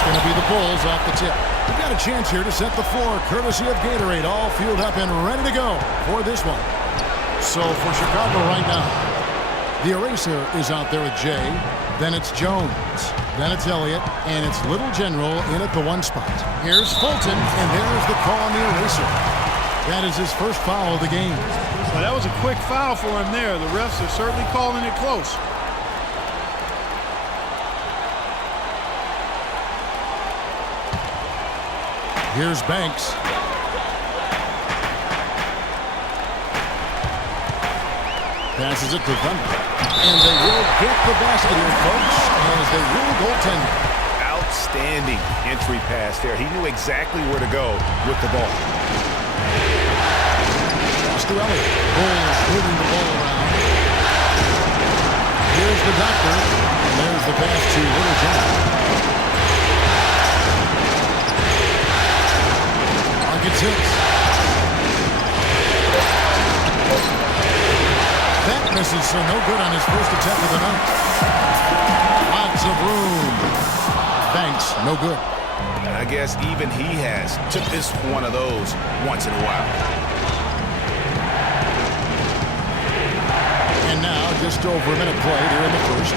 It's going to be the Bulls off the tip. We've got a chance here to set the floor, courtesy of Gatorade, all fueled up and ready to go for this one. So for Chicago right now, the eraser is out there with Jay. Then it's Jones. Then it's Elliott. And it's Little General in at the one spot. Here's Fulton, and there's the call on the eraser. That is his first foul of the game. Well, that was a quick foul for him there. The refs are certainly calling it close. Here's Banks. Passes it to Thunder. And they will get the basket here, folks, as they rule goaltending. Outstanding entry pass there. He knew exactly where to go with the ball. Pass to Elliott. Bulls moving the ball around. Here's the Doctor. And there's the pass to Little General. Gets hits. That misses, so no good on his first attempt of the night. Lots of room. Banks, no good. I guess even he has took this one of those once in a while. And now just over a minute played here in the first.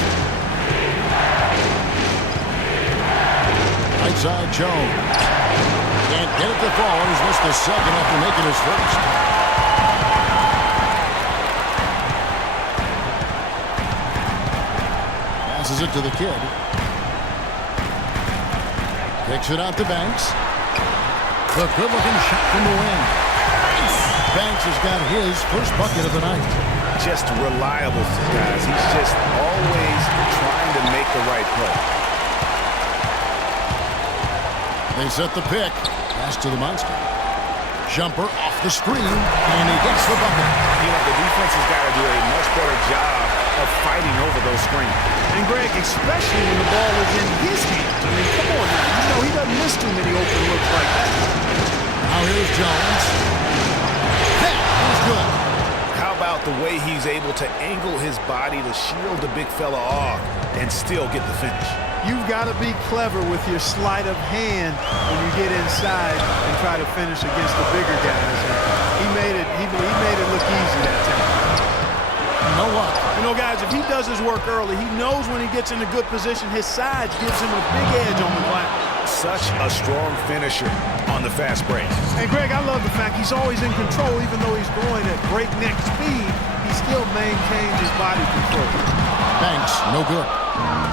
Right side, Jones. Can't get it to fall. He's missed the second after making his first. Passes it to the kid. Kicks it out to Banks. The good-looking shot from the wing. Banks has got his first bucket of the night. Just reliable, guys. He's just always trying to make the right play. They set the pick. Pass to the Monster. Jumper off the screen, and he gets the bucket. You know, the defense has got to do a much better job of fighting over those screens. And, Greg, especially when the ball is in his hands. I mean, come on now. You know, he doesn't miss too many open looks like that. Now here's Jones. That is good. How about the way he's able to angle his body to shield the big fella off and still get the finish? You've got to be clever with your sleight of hand when you get inside and try to finish against the bigger guys. He made it look easy that time. No luck. You know, guys, if he does his work early, he knows when he gets in a good position, his size gives him a big edge on the glass. Such a strong finisher on the fast break. And, Greg, I love the fact he's always in control. Even though he's going at breakneck speed, he still maintains his body control. Banks, no good.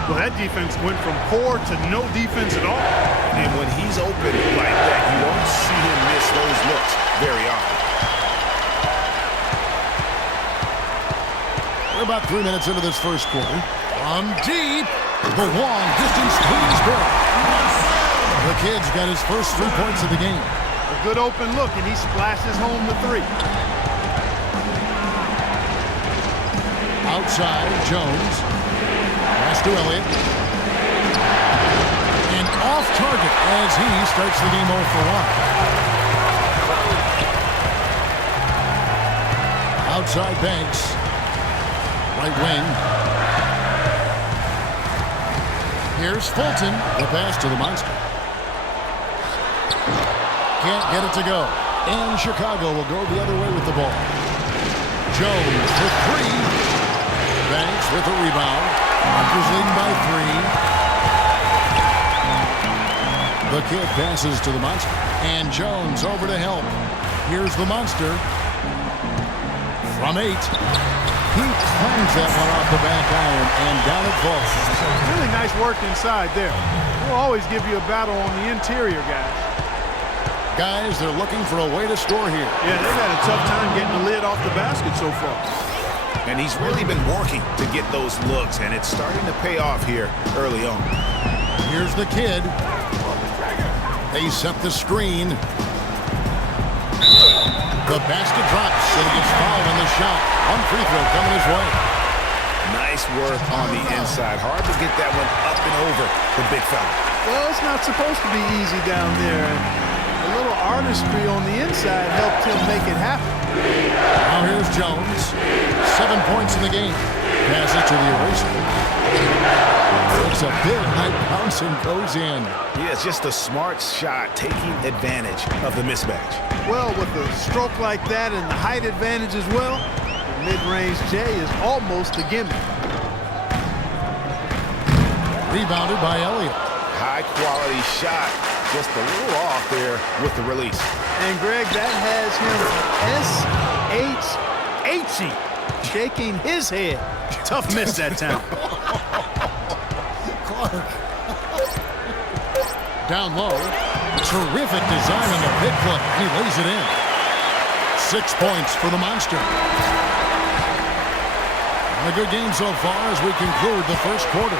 Well, that defense went from poor to no defense at all. And when he's open like that, you won't see him miss those looks very often. We're about 3 minutes into this first quarter. From deep, the long distance squeeze good. The kid's got his first 3 points of the game. A good open look, and he splashes home the three. Outside, Jones. Pass to Elliott. And off target as he starts the game 0 for 1. Outside Banks. Right wing. Here's Fulton. The pass to the Monster. Can't get it to go. And Chicago will go the other way with the ball. Jones for 3. Banks with a rebound. Raptors leading by 3. The kid passes to the Monster. And Jones over to help. Here's the Monster. From 8. He climbs that one off the back iron, and down it falls. Really nice work inside there. We'll always give you a battle on the interior, guys. Guys, they're looking for a way to score here. Yeah, they've had a tough time getting the lid off the basket so far. And he's really been working to get those looks, and it's starting to pay off here early on. Here's the kid. They set the screen. The basket drops, and he gets fouled on the shot. One free throw coming his way. Nice work on the inside. Hard to get that one up and over the big fella. Well, it's not supposed to be easy down there. And a little artistry on the inside helped him make it happen. Now here's Jones. 7 points in the game. Pass it to the eraser. It's There's a big high bounce and goes in. Yeah, it's just a smart shot taking advantage of the mismatch. Well, with a stroke like that and the height advantage as well, the mid-range J is almost a gimme. Rebounded by Elliott. High quality shot, just a little off there with the release. And Greg, that has him S-H-H-E, shaking his head. Tough miss that time. Clark. Down low. Terrific design on the pick play. He lays it in. 6 points for the Monster. And a good game so far as we conclude the first quarter.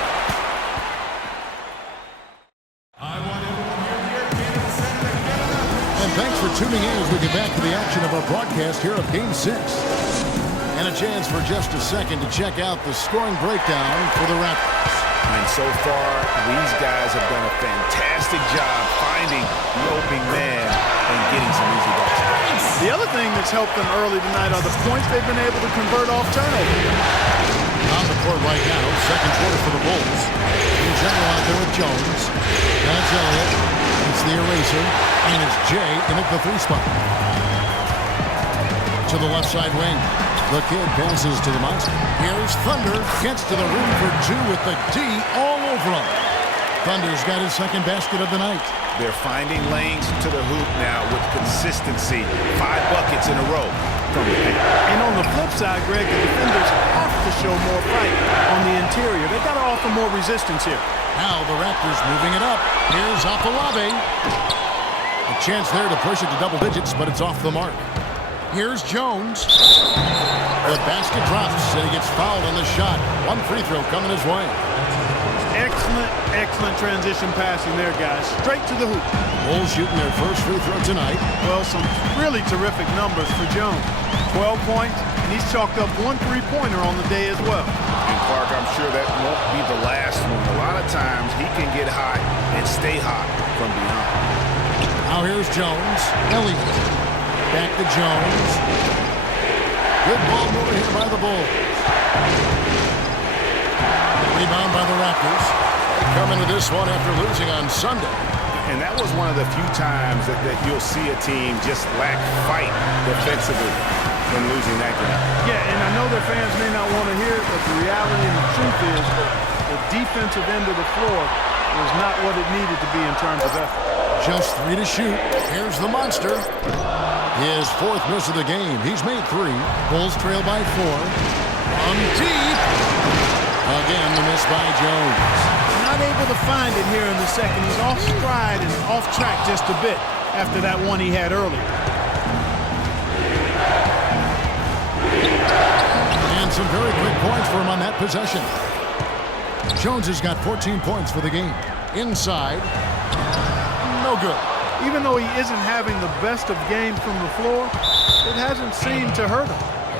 And thanks for tuning in as we get back to the action of our broadcast here of Game 6. And a chance for just a second to check out the scoring breakdown for the Raptors. And so far, these guys have done a fantastic job finding the opening man and getting some easy baskets. The other thing that's helped them early tonight are the points they've been able to convert off turnover. On the court right now, second quarter for the Bulls. In general out there with Jones. That's Elliott. It's the eraser. And it's Jay in at the 3 spot. To the left side wing. The kid passes to the Monster. Here's Thunder. Gets to the rim for 2 with the D all over him. Thunder's got his second basket of the night. They're finding lanes to the hoop now with consistency. 5 buckets in a row from the paint. And on the flip side, Greg, the defenders have to show more fight on the interior. They've got to offer more resistance here. Now the Raptors moving it up. Here's Afolabi. A chance there to push it to double digits, but it's off the mark. Here's Jones. The basket drops, and he gets fouled on the shot. 1 free throw coming his way. Excellent transition passing there, guys. Straight to the hoop. Bulls shooting their first free throw tonight. Well, some really terrific numbers for Jones. 12 points, and he's chalked up 1 3-pointer on the day as well. And Clark, I'm sure that won't be the last one. A lot of times he can get hot and stay hot from beyond. Now here's Jones. Elliott. Back to Jones. Good ball over here by the Bulls. Rebound by the Raptors. They come into this one after losing on Sunday. And that was one of the few times that you'll see a team just lack fight defensively when losing that game. Yeah, and I know their fans may not want to hear it, but the reality and the truth is the defensive end of the floor was not what it needed to be in terms of effort. Just 3 to shoot. Here's the Monster. His 4th miss of the game. He's made 3. Bulls trail by 4. From deep. Again, the miss by Jones. Not able to find it here in the second. He's off stride and off track just a bit after that one he had earlier. And some very quick points for him on that possession. Jones has got 14 points for the game. Inside. No good. Even though he isn't having the best of games from the floor, it hasn't seemed to hurt him.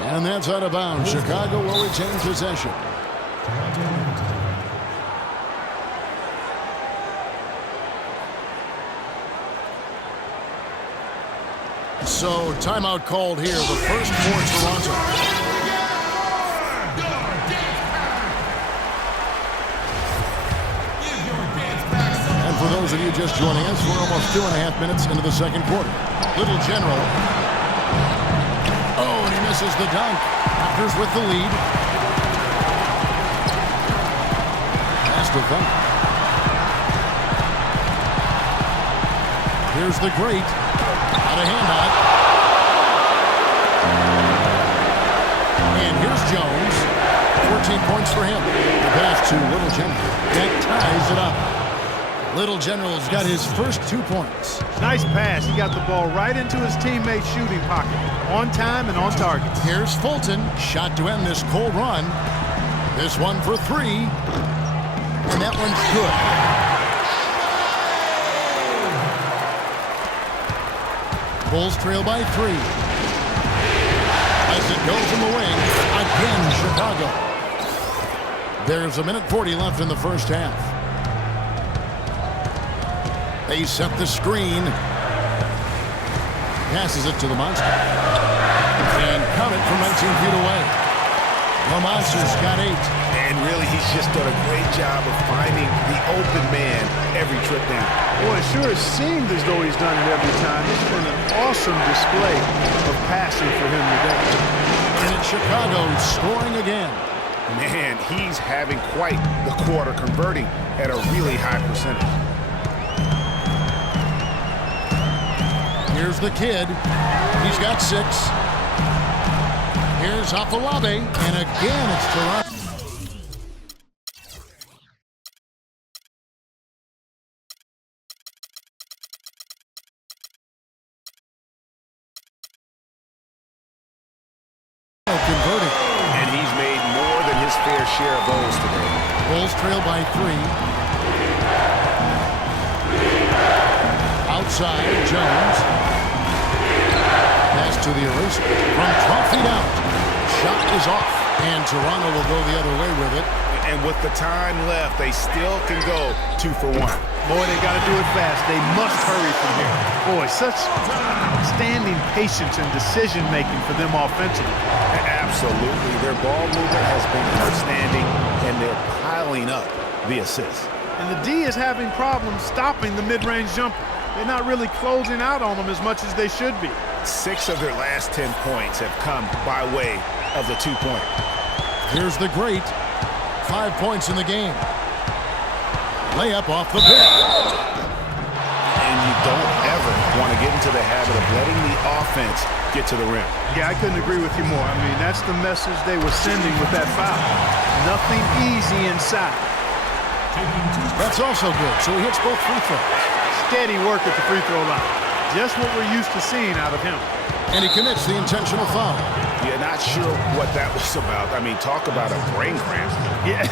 And that's out of bounds. Chicago will retain possession. So, timeout called here. The first for Toronto. And for those of you just joining us, we're almost 2.5 minutes into the second quarter. Little General. Oh, and he misses the dunk. Raptors with the lead. Pass to Thunder. Here's the great. Out of handout. And here's Jones. 14 points for him. The pass to Little General. That ties it up. Little General's got his first 2 points. Nice pass. He got the ball right into his teammate's shooting pocket. On time and on target. Here's Fulton. Shot to end this cold run. This one for 3. And that one's good. Bulls trail by 3. As it goes in the wing, again Chicago. There's 1:40 left in the first half. They set the screen. Passes it to the Monster. And count it from 19 feet away. The Monster's got 8. And really, he's just done a great job of finding the open man every trip down. Boy, it sure has seemed as though he's done it every time. It's been an awesome display of passing for him today. And it's Chicago scoring again. Man, he's having quite the quarter, converting at a really high percentage. Here's the kid. He's got 6. Here's Afolabi, and again it's Toronto. Converting. And he's made more than his fair share of those today. Bulls trail by 3. Outside, Jones. Pass to the eraser. From 12 feet out. Shot is off. And Toronto will go the other way with it. And with the time left, they still can go 2 for 1. Boy, they got to do it fast. They must hurry from here. Boy, such outstanding patience and decision-making for them offensively. Absolutely. Their ball movement has been outstanding, and they're piling up the assists. And the D is having problems stopping the mid-range jumper. They're not really closing out on them as much as they should be. 6 of their last 10 points have come by way of the 2-point. Here's the great. 5 points in the game. Layup off the pick. And you don't ever want to get into the habit of letting the offense get to the rim. Yeah, I couldn't agree with you more. I mean, that's the message they were sending with that foul. Nothing easy inside. That's also good. So he hits both free throws. Steady work at the free throw line. Just what we're used to seeing out of him. And he commits the intentional foul. Yeah, not sure what that was about. I mean, talk about a brain cramp. Yeah,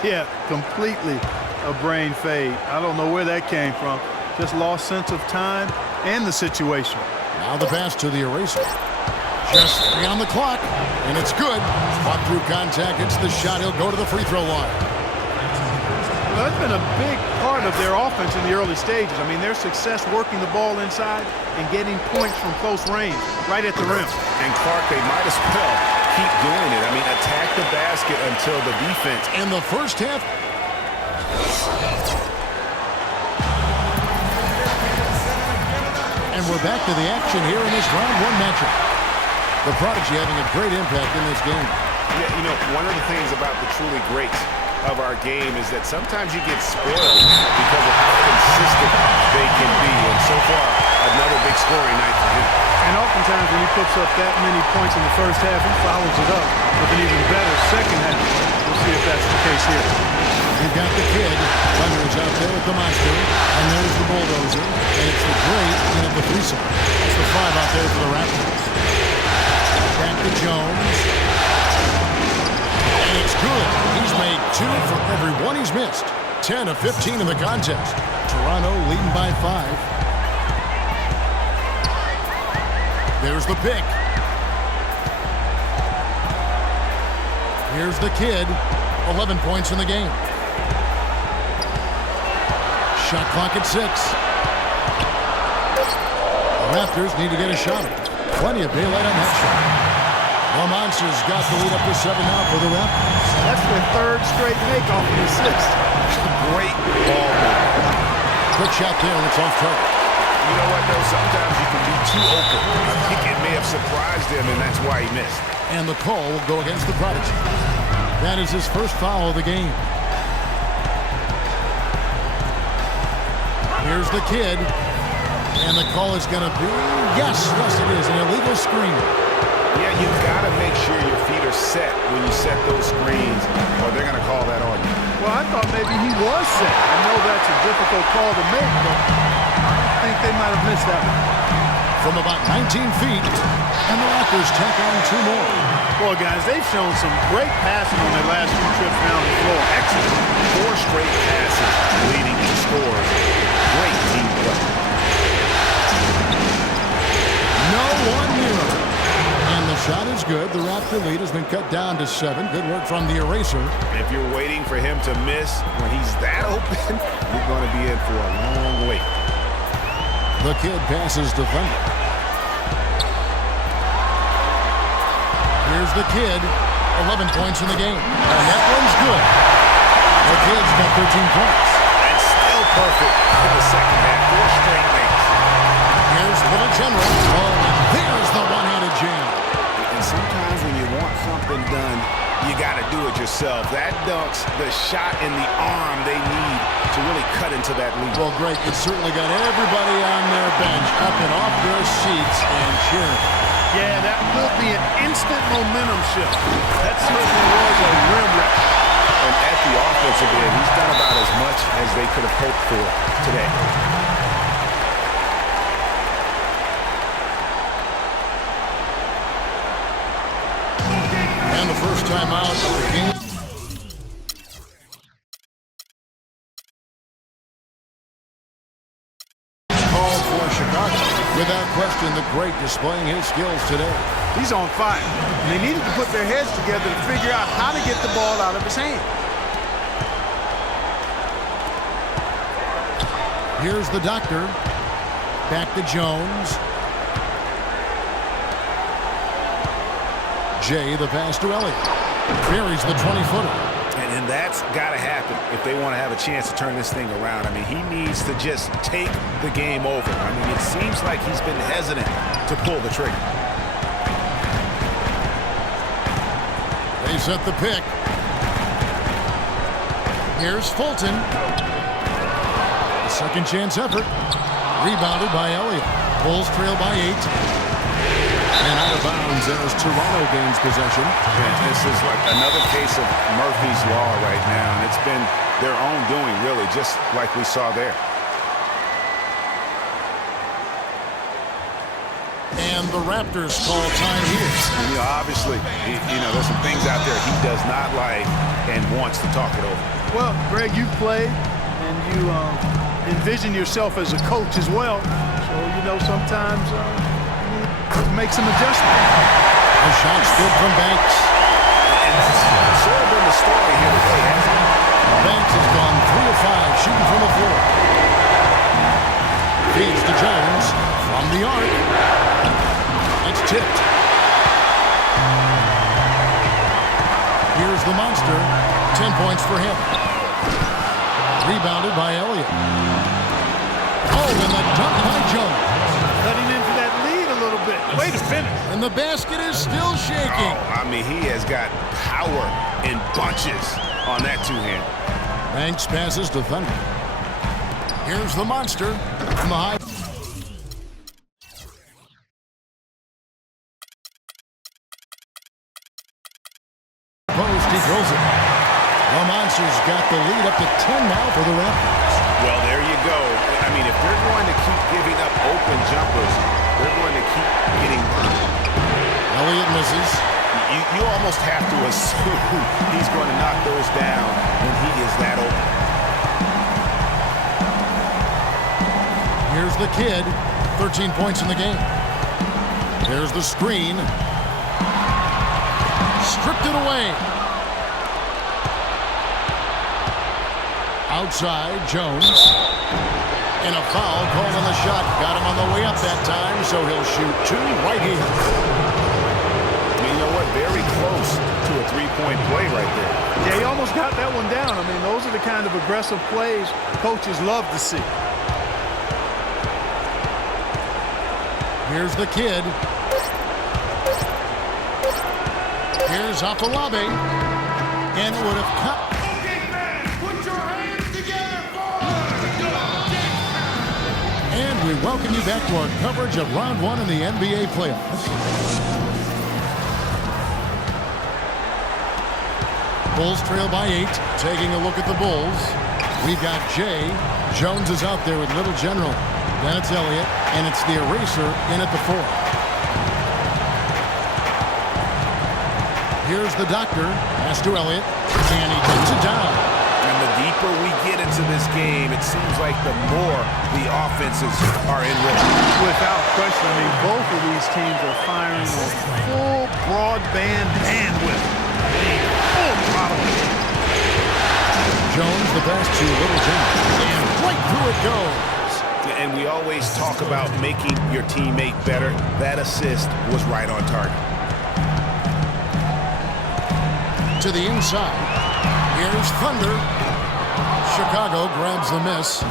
yeah, completely a brain fade. I don't know where that came from. Just lost sense of time and the situation. Now the pass to the eraser. Just 3 on the clock, and it's good. Fought through contact, it's the shot. He'll go to the free throw line. Well, that's been a big part of their offense in the early stages. I mean, their success working the ball inside and getting points from close range, right at the rim. And Clark, they might as well keep doing it. I mean, attack the basket until the defense. In the first half. And we're back to the action here in this round 1 matchup. The Prodigy having a great impact in this game. Yeah, you know, one of the things about the truly greats of our game is that sometimes you get spoiled because of how consistent they can be. And so far, another big scoring night for him. And oftentimes when he puts up that many points in the first half, he follows it up with an even better second half. We'll see if that's the case here. You've got the kid. Thunder is out there with the monster. And there's the bulldozer. And it's the great in at the threesome. That's the 5 out there for the Raptors. Back to Jones. And it's good. He's made 2 for every 1 he's missed. 10 of 15 in the contest. Toronto leading by 5. There's the pick. Here's the kid. 11 points in the game. Shot clock at 6. The Raptors need to get a shot. Plenty of daylight on that shot. The Monsters got the lead up to 7 now for the Raptors. That's their 3rd straight make off of the 6th. Great ball movement. Quick shot there, and it's off target. You know what, though? Sometimes you can be too open. I think it may have surprised him, and that's why he missed. And the call will go against the Prodigy. That is his first foul of the game. Here's the kid. And the call is going to be, yes, it is, an illegal screen. Yeah, you've got to make sure your feet are set when you set those screens, or they're going to call that on you. Well, I thought maybe he was set. I know that's a difficult call to make, but I think they might have missed that one. From about 19 feet, and the Raptors tack on 2 more. Boy, guys, they've shown some great passing on their last few trips down the floor. Excellent. 4 straight passes leading to scores. Great team play. No one nearer. And the shot is good. The Raptor lead has been cut down to 7. Good work from the eraser. If you're waiting for him to miss when he's that open, you're going to be in for a long wait. The kid passes to Thunder. Here's the kid. 11 points in the game. And that one's good. Kid's got 13 points. And still perfect in the second half. 4 straight makes. Here's Little General. Oh, and there's the one-handed jam. And sometimes when you want something done, you got to do it yourself. That dunks the shot in the arm they need to really cut into that lead. Well, Greg, it certainly got everybody on their bench up and off their seats and cheering. Yeah, that will be an instant momentum shift. That certainly was a rim wreck. And at the offensive end, he's done about as much as they could have hoped for today. And the first time out of the game. Called for Chicago. Without question, the great displaying his skills today. He's on fire. And they needed to put their heads together to figure out how to get the ball out of his hand. Here's the doctor. Back to Jones. Jay, the pass to Elliott. Buries the 20-footer. And that's got to happen if they want to have a chance to turn this thing around. I mean, he needs to just take the game over. I mean, it seems like he's been hesitant to pull the trigger. They set the pick. Here's Fulton. The second chance effort. Rebounded by Elliott. Bulls trail by 8. And out of bounds as Toronto gains possession. And this is like another case of Murphy's Law right now. And it's been their own doing, really, just like we saw there. And the Raptors call time here. You know, obviously, there's some things out there he does not like and wants to talk it over. Well, Greg, you played and you envision yourself as a coach as well. So, sometimes make some adjustments. A shot good from Banks. And that's sort of been the story here today, hasn't it? Banks has gone 3 of 5 shooting from the floor. Feeds to Jones from the arc. It's tipped. Here's the monster. 10 points for him. Rebounded by Elliott. Oh, and the dunk by Jones. Cutting into that lead a little bit. Way to finish. And the basket is still shaking. Oh, I mean, he has got power in bunches on that two-hand. Banks passes to Thunder. Here's the monster from the high. Post, he throws it. The monster's got the lead up to 10 now for the Raptors. Well, there you go. I mean, if they're going to keep giving up open jumpers, they're going to keep getting burned. Elliott misses. You almost have to assume he's going to knock those down when he is that open. Here's the kid. 13 points in the game. There's the screen. Stripped it away. Outside, Jones. And a foul called on the shot. Got him on the way up that time, so he'll shoot 2 right here. You know what? Very close to a three-point play right there. Yeah, he almost got that one down. I mean, those are the kind of aggressive plays coaches love to see. Here's the kid. Here's Afolabi. And it would have cut. And we welcome you back to our coverage of Round 1 in the NBA playoffs. Bulls trail by 8. Taking a look at the Bulls. We've got Jay. Jones is out there with Little General. That's Elliott. And it's the eraser in at the 4. Here's the doctor. Pass to Elliott. And he takes it down. And the deeper we get into this game, it seems like the more the offenses are in rhythm. Without question, I mean, both of these teams are firing on full broadband bandwidth. Full throttle. Jones, the pass to Little General. And right through it goes. And we always talk about making your teammate better. That assist was right on target. To the inside. Here's Thunder. Chicago grabs the miss.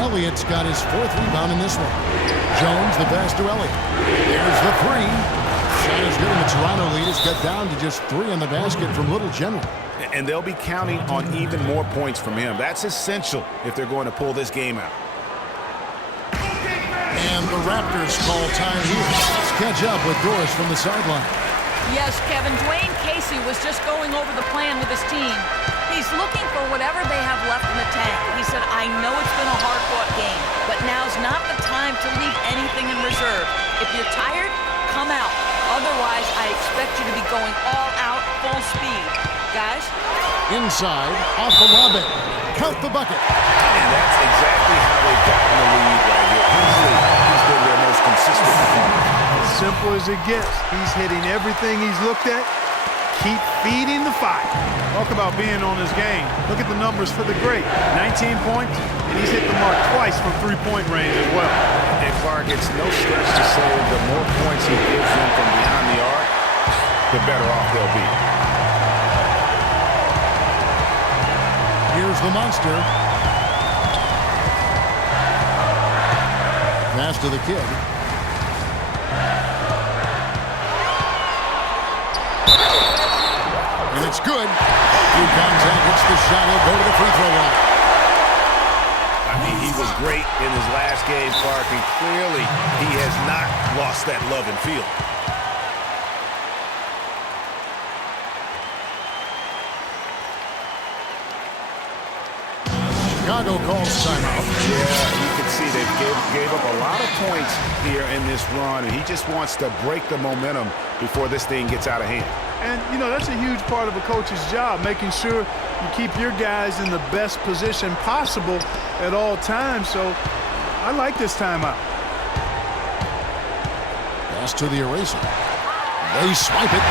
Elliott's got his 4th rebound in this one. Jones, the pass to Elliott. There's the 3. Shot is good, and the Toronto lead is cut down to just 3 on the basket from Little General. And they'll be counting on even more points from him. That's essential if they're going to pull this game out. And the Raptors call time here. Let's catch up with Doris from the sideline. Yes, Kevin, Dwayne Casey was just going over the plan with his team. He's looking for whatever they have left in the tank. He said, I know it's been a hard-fought game, but now's not the time to leave anything in reserve. If you're tired, come out. Otherwise, I expect you to be going all out, full speed. Guys? Inside, off the lob it. Count the bucket. And that's exactly how they've gotten the lead right here. Easily, he's been their most consistent performer. As simple as it gets. He's hitting everything he's looked at. Keep feeding the fire. Talk about being on his game. Look at the numbers for the great. 19 points, and he's hit the mark twice from three-point range as well. And Clark, it's no stretch to say the more points he gives them from behind the arc, the better off they'll be. Here's the monster. Pass to the kid. And it's good. Through contact, hits the shot. He'll go to the free throw line. I mean, he was great in his last game, Clark, and clearly he has not lost that love and feel. Chicago calls timeout. Yeah, you can see they gave up a lot of points here in this run, and he just wants to break the momentum before this thing gets out of hand. And, you know, that's a huge part of a coach's job, making sure you keep your guys in the best position possible at all times. So I like this timeout. Pass to the eraser. They swipe it.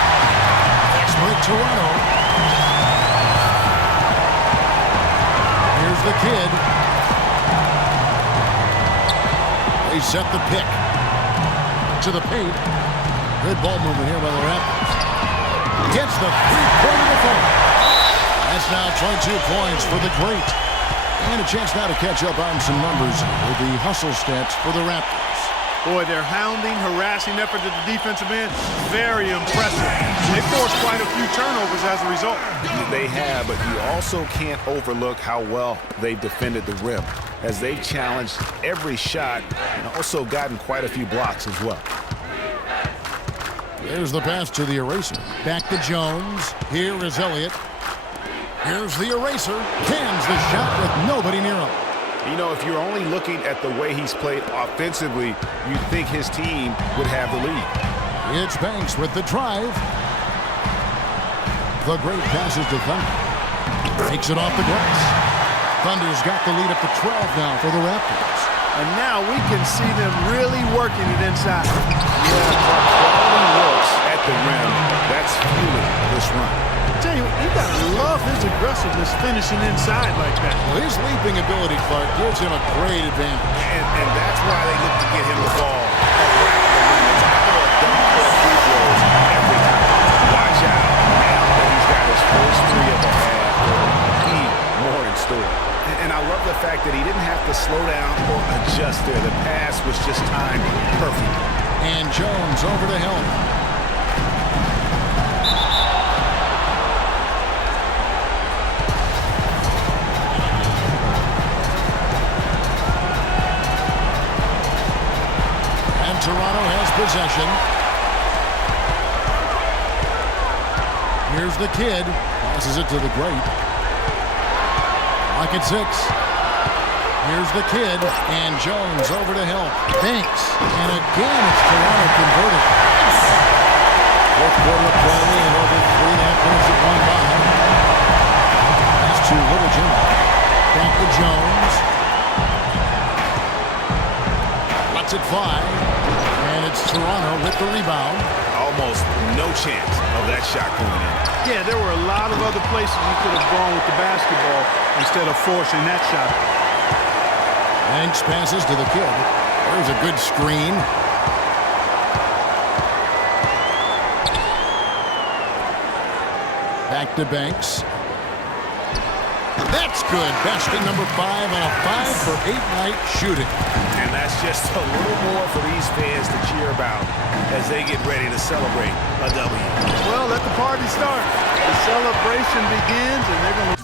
Expert Toronto. Here's the kid. They set the pick. To the paint. Good ball movement here by the Raptors. Gets the three-pointer to fall. That's now 22 points for the great. And a chance now to catch up on some numbers with the hustle stats for the Raptors. Boy, their hounding, harassing effort at the defensive end, very impressive. They forced quite a few turnovers as a result. They have, but you also can't overlook how well they've defended the rim, as they've challenged every shot and also gotten quite a few blocks as well. There's the pass to the eraser. Back to Jones. Here is Elliott. Here's the eraser. Cans the shot with nobody near him. You know, if you're only looking at the way he's played offensively, you'd think his team would have the lead. It's Banks with the drive. The great passes to Thunder. Takes it off the glass. Thunder's got the lead up to 12 now for the Raptors. And now we can see them really working it inside. Quality works at the rim. That's fueling this run. I tell you, you gotta love his aggressiveness finishing inside like that. Well, his leaping ability, Clark, gives him a great advantage. And that's why they look to get him the ball around the rim. It's either a dunk or free throws every time. Watch out now that he's got his first 3 of the half. He more in store. And I love the fact that he didn't have to slow down or adjust there. The pass was just timed perfect. And Jones over to help. Toronto has possession. Here's the kid. Passes it to the great. Lock at 6. Here's the kid. And Jones over to help. Banks. And again, it's Toronto converted. Fourth quarter of play and over 3.5 minutes have gone by. That's to Little Jim. Back to Jones. Lots at 5. And it's Toronto with the rebound. Almost no chance of that shot going in. Yeah, there were a lot of other places you could have gone with the basketball instead of forcing that shot. Banks passes to the kid. There's a good screen. Back to Banks. That's good. Basket number 5 on a 5-for-8 night shooting. And that's just a little more for these fans to cheer about as they get ready to celebrate a W. Well, let the party start. The celebration begins, and they're going to